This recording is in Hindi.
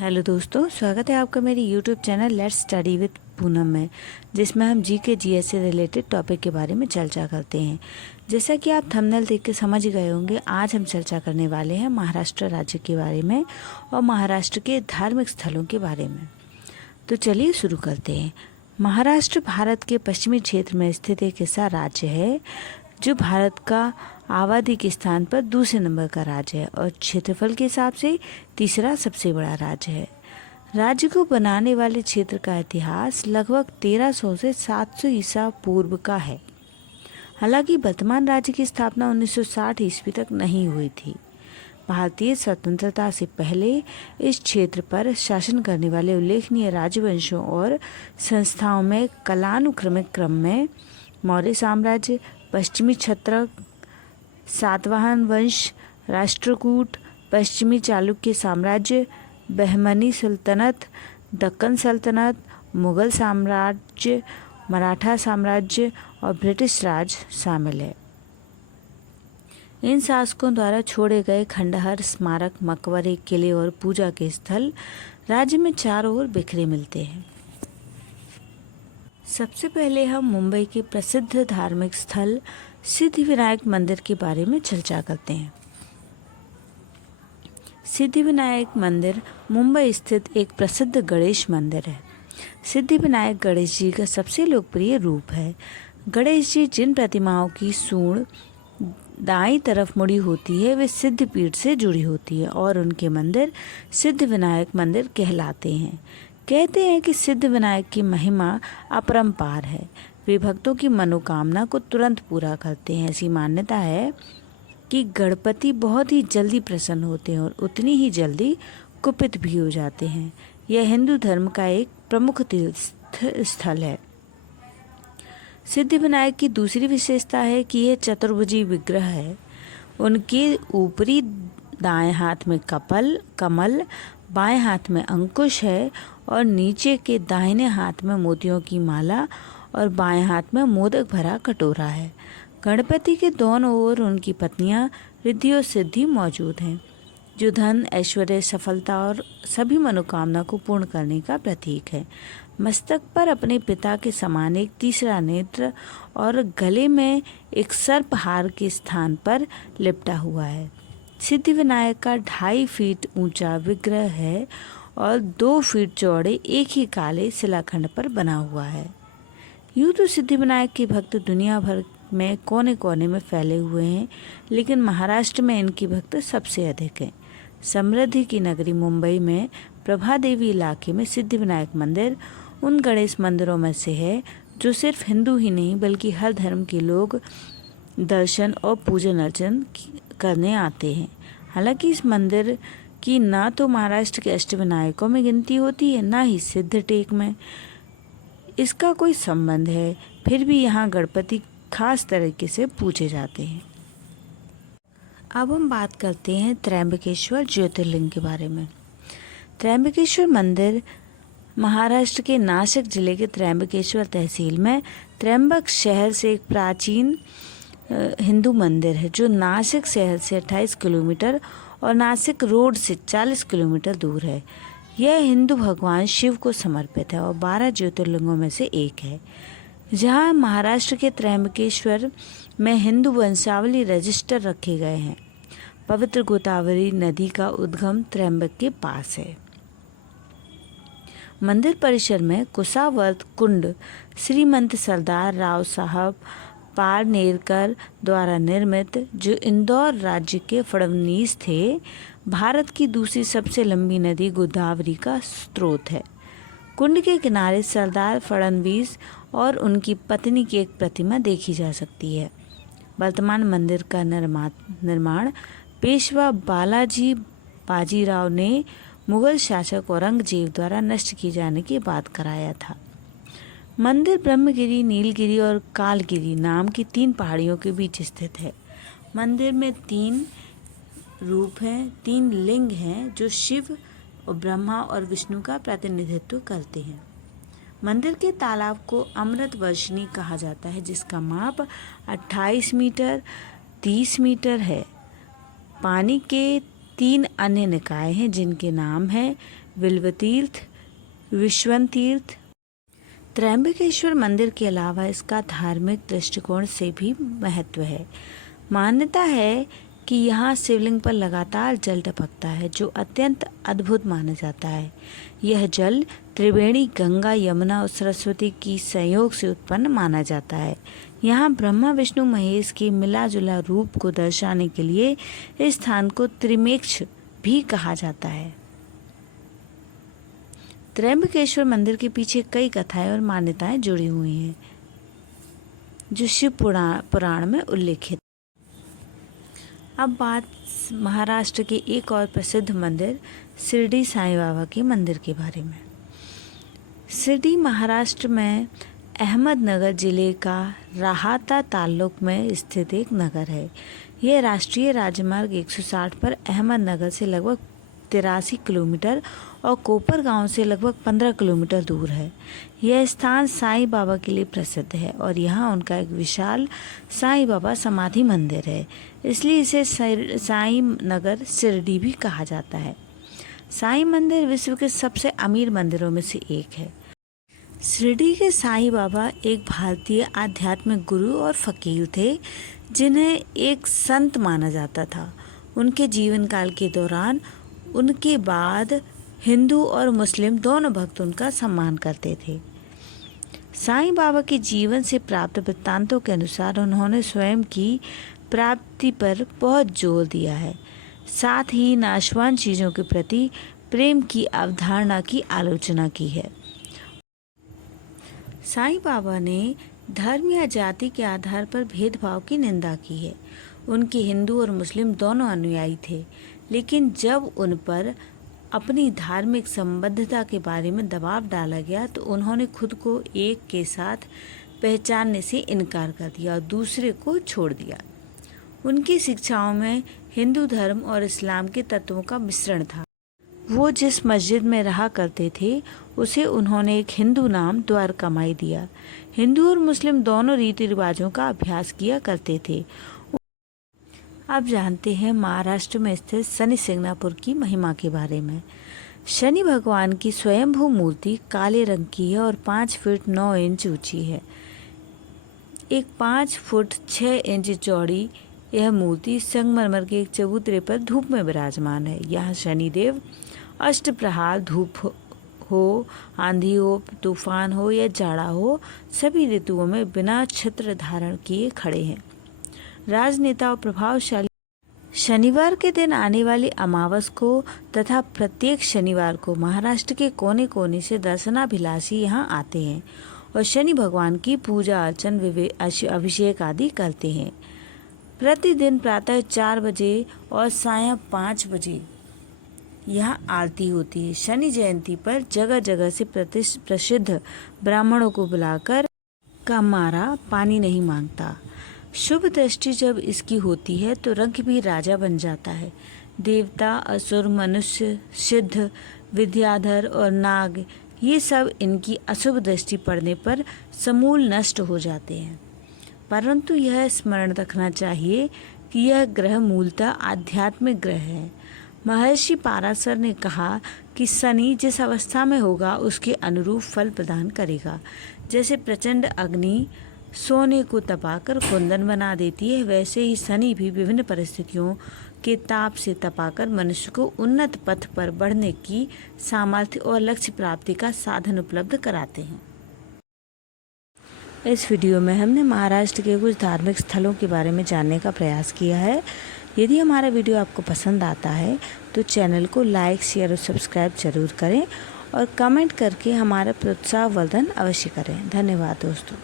हेलो दोस्तों, स्वागत है आपका मेरे YouTube channel let's study with Poonam में, जिसमें हम जीके जीएस से रिलेटेड टॉपिक के बारे में चर्चा करते हैं। जैसा कि आप थंबनेल देख के समझ गए होंगे, आज हम चर्चा करने वाले हैं महाराष्ट्र राज्य के बारे में और महाराष्ट्र के धार्मिक स्थलों के बारे में। तो चलिए शुरू करते हैं। महाराष्ट्र भारत के पश्चिमी क्षेत्र में स्थित एक ऐसा राज्य है जो भारत का आबादी के स्थान पर दूसरे नंबर का राज्य है और क्षेत्रफल के हिसाब से तीसरा सबसे बड़ा राज्य है। राज्य को बनाने वाले क्षेत्र का इतिहास लगभग 1300 से 700 ईसा पूर्व का है। हालांकि वर्तमान राज्य की स्थापना 1960 ईस्वी तक नहीं हुई थी। भारतीय स्वतंत्रता से पहले इस क्षेत्र पर शासन करने वाले उल्लेखनीय राजवंशों और संस्थाओं में कालानुक्रमिक क्रम में मौर्य साम्राज्य, पश्चिमी क्षत्रप, सातवाहन वंश, राष्ट्रकूट, पश्चिमी चालुक्य साम्राज्य, बहमनी सल्तनत, दक्कन सल्तनत, मुगल साम्राज्य, मराठा साम्राज्य और ब्रिटिश राज शामिल है। इन शासकों द्वारा छोड़े गए खंडहर, स्मारक, मकबरे, किले और पूजा के स्थल राज्य में चारों ओर बिखरे मिलते हैं। सबसे पहले हम मुंबई के प्रसिद्ध धार्मिक स्थल सिद्धिविनायक मंदिर के बारे में चर्चा करते हैं। सिद्धिविनायक मंदिर मुंबई स्थित एक प्रसिद्ध गणेश मंदिर है। सिद्धिविनायक गणेश जी का सबसे लोकप्रिय रूप है। गणेश जी जिन प्रतिमाओं की सूंड दाईं तरफ मुड़ी होती है वे सिद्धपीठ से जुड़ी होती है और उनके मंदिर सिद्धिविनायक मंदिर कहलाते हैं। कहते हैं कि सिद्धिविनायक की महिमा अपरंपार है। वे भक्तों की मनोकामना को तुरंत पूरा करते हैं। ऐसी मान्यता है कि गणपति बहुत ही जल्दी प्रसन्न होते हैं और उतनी ही जल्दी कुपित भी हो जाते हैं। यह हिंदू धर्म का एक प्रमुख तीर्थ स्थल है। सिद्धिविनायक की दूसरी विशेषता है कि यह चतुर्भुजी विग्रह है। उनके ऊपरी दाएं हाथ में कमल, बाएं हाथ में अंकुश है और नीचे के दाहिने हाथ में मोतियों की माला और बाएं हाथ में मोदक भरा कटोरा है। गणपति के दोनों ओर उनकी पत्नियां रिद्धि और सिद्धि मौजूद हैं, जो धन, ऐश्वर्य, सफलता और सभी मनोकामना को पूर्ण करने का प्रतीक है। मस्तक पर अपने पिता के समान एक तीसरा नेत्र और गले में एक सर्पहार के स्थान पर लिपटा हुआ है। सिद्धिविनायक का 2.5 फीट ऊंचा विग्रह है और 2 फीट चौड़े एक ही काले शिलाखंड पर बना हुआ है। यूँ तो सिद्धिविनायक के भक्त दुनिया भर में कोने कोने में फैले हुए हैं, लेकिन महाराष्ट्र में इनकी भक्त सबसे अधिक हैं। समृद्धि की नगरी मुंबई में प्रभादेवी इलाके में सिद्धिविनायक मंदिर उन गणेश मंदिरों में से है जो सिर्फ हिंदू ही नहीं बल्कि हर धर्म के लोग दर्शन और पूजन अर्चन करने आते हैं। हालांकि इस मंदिर की ना तो महाराष्ट्र के अष्टविनायकों में गिनती होती है, ना ही सिद्धटेक में इसका कोई संबंध है, फिर भी यहाँ गणपति खास तरीके से पूजे जाते हैं। अब हम बात करते हैं त्र्यंबकेश्वर ज्योतिर्लिंग के बारे में। त्र्यंबकेश्वर मंदिर महाराष्ट्र के नासिक जिले के त्र्यंबकेश्वर तहसील में त्र्यंबक शहर से एक प्राचीन हिंदू मंदिर है, जो नासिक शहर से 28 किलोमीटर और नासिक रोड से 40 किलोमीटर दूर है। यह हिंदू भगवान शिव को समर्पित है और 12 ज्योतिर्लिंगों में से एक है। जहां महाराष्ट्र के त्र्यंबकेश्वर में हिंदू वंशावली रजिस्टर रखे गए हैं। पवित्र गोदावरी नदी का उद्गम त्र्यंबक के पास है। मंदिर परिसर में कुशावर्त कुंड श्रीमंत सरदार राव साहब पारनेरकर द्वारा निर्मित, जो इंदौर राज्य के फड़वनीस थे, भारत की दूसरी सबसे लंबी नदी गोदावरी का स्रोत है। कुंड के किनारे सरदार फड़नवीस और उनकी पत्नी की एक प्रतिमा देखी जा सकती है। वर्तमान मंदिर का निर्माण पेशवा बालाजी बाजीराव ने मुगल शासक औरंगजेब द्वारा नष्ट किए जाने के बाद कराया था। मंदिर ब्रह्मगिरी, नीलगिरी और कालगिरी नाम की 3 पहाड़ियों के बीच स्थित है। मंदिर में 3 रूप हैं, 3 लिंग हैं जो शिव और ब्रह्मा और विष्णु का प्रतिनिधित्व करते हैं। मंदिर के तालाब को अमृत वर्षिणी कहा जाता है, जिसका माप 28 मीटर 30 मीटर है। पानी के 3 अन्य निकाय हैं जिनके नाम हैं बिल्वतीर्थ, विश्वतीर्थ। त्र्यंबकेश्वर मंदिर के अलावा इसका धार्मिक दृष्टिकोण से भी महत्व है। मान्यता है कि यहाँ शिवलिंग पर लगातार जल टपकता है, जो अत्यंत अद्भुत माना जाता है। यह जल त्रिवेणी गंगा, यमुना और सरस्वती की संयोग से उत्पन्न माना जाता है। यहाँ ब्रह्मा, विष्णु, महेश के मिला जुला रूप को दर्शाने के लिए इस स्थान को त्रिमेक्ष भी कहा जाता है। त्र्यंबकेश्वर मंदिर के पीछे कई कथाएं और मान्यताएं जुड़ी हुई हैं, जो शिव पुराण में उल्लेखित। अब बात महाराष्ट्र के एक और प्रसिद्ध मंदिर शिरडी साईं बाबा के मंदिर के बारे में। शिरडी महाराष्ट्र में अहमदनगर जिले का राहाता तालुक में स्थित एक नगर है। यह राष्ट्रीय राजमार्ग 160 पर अहमदनगर से लगभग 83 किलोमीटर और कोपरगांव से लगभग 15 किलोमीटर दूर है। यह स्थान साईं बाबा के लिए प्रसिद्ध है और यहाँ उनका एक विशाल साईं बाबा समाधि मंदिर है, इसलिए इसे साईं नगर शिरडी भी कहा जाता है। साईं मंदिर विश्व के सबसे अमीर मंदिरों में से एक है। शिरडी के साईं बाबा एक भारतीय आध्यात्मिक गुरु और फकीर थे, जिन्हें एक संत माना जाता था। उनके जीवन काल के दौरान उनके बाद हिंदू और मुस्लिम दोनों भक्त उनका सम्मान करते थे। साईं बाबा के जीवन से प्राप्त वृत्तांतों के अनुसार उन्होंने स्वयं की प्राप्ति पर बहुत जोर दिया है, साथ ही नाशवान चीज़ों के प्रति प्रेम की अवधारणा की आलोचना की है। साईं बाबा ने धर्म या जाति के आधार पर भेदभाव की निंदा की है। उनके हिंदू और मुस्लिम दोनों अनुयायी थे, लेकिन जब उन पर अपनी धार्मिक संबद्धता के बारे में दबाव डाला गया तो उन्होंने खुद को एक के साथ पहचानने से इनकार कर दिया और दूसरे को छोड़ दिया। उनकी शिक्षाओं में हिंदू धर्म और इस्लाम के तत्वों का मिश्रण था। वो जिस मस्जिद में रहा करते थे उसे उन्होंने एक हिंदू नाम द्वारकामाई दिया। हिंदू और मुस्लिम दोनों रीति रिवाजों का अभ्यास किया करते थे। अब जानते हैं महाराष्ट्र में स्थित शनि सिंगनापुर की महिमा के बारे में। शनि भगवान की स्वयंभू मूर्ति काले रंग की है और 5 फीट 9 इंच ऊंची है। एक 5 फुट 6 इंच चौड़ी यह मूर्ति संगमरमर के एक चबूतरे पर धूप में विराजमान है। यहाँ शनिदेव अष्ट प्रहार धूप हो, आंधी हो, तूफान हो या जाड़ा हो, सभी ऋतुओं में बिना छत्र धारण किए खड़े हैं। राजनेता और प्रभावशाली शनिवार के दिन आने वाली अमावस को तथा प्रत्येक शनिवार को महाराष्ट्र के कोने कोने से दर्शनाभिलाषी यहाँ आते हैं और शनि भगवान की पूजा अर्चन, अभिषेक आदि करते हैं। प्रतिदिन प्रातः 4 बजे और सायं 5 बजे यहाँ आरती होती है। शनि जयंती पर जगह जगह से प्रसिद्ध ब्राह्मणों को बुलाकर का मारा पानी नहीं मांगता। शुभ दृष्टि जब इसकी होती है तो रंग भी राजा बन जाता है। देवता, असुर, मनुष्य, सिद्ध, विद्याधर और नाग, ये सब इनकी अशुभ दृष्टि पड़ने पर समूल नष्ट हो जाते हैं। परंतु यह स्मरण रखना चाहिए कि यह ग्रह मूलतः आध्यात्मिक ग्रह है। महर्षि पाराशर ने कहा कि शनि जिस अवस्था में होगा उसके अनुरूप फल प्रदान करेगा। जैसे प्रचंड अग्नि सोने को तपाकर कुंदन बना देती है, वैसे ही शनि भी विभिन्न परिस्थितियों के ताप से तपाकर मनुष्य को उन्नत पथ पर बढ़ने की सामर्थ्य और लक्ष्य प्राप्ति का साधन उपलब्ध कराते हैं। इस वीडियो में हमने महाराष्ट्र के कुछ धार्मिक स्थलों के बारे में जानने का प्रयास किया है। यदि हमारा वीडियो आपको पसंद आता है तो चैनल को लाइक, शेयर और सब्सक्राइब जरूर करें और कमेंट करके हमारा प्रोत्साहवर्धन अवश्य करें। धन्यवाद दोस्तों।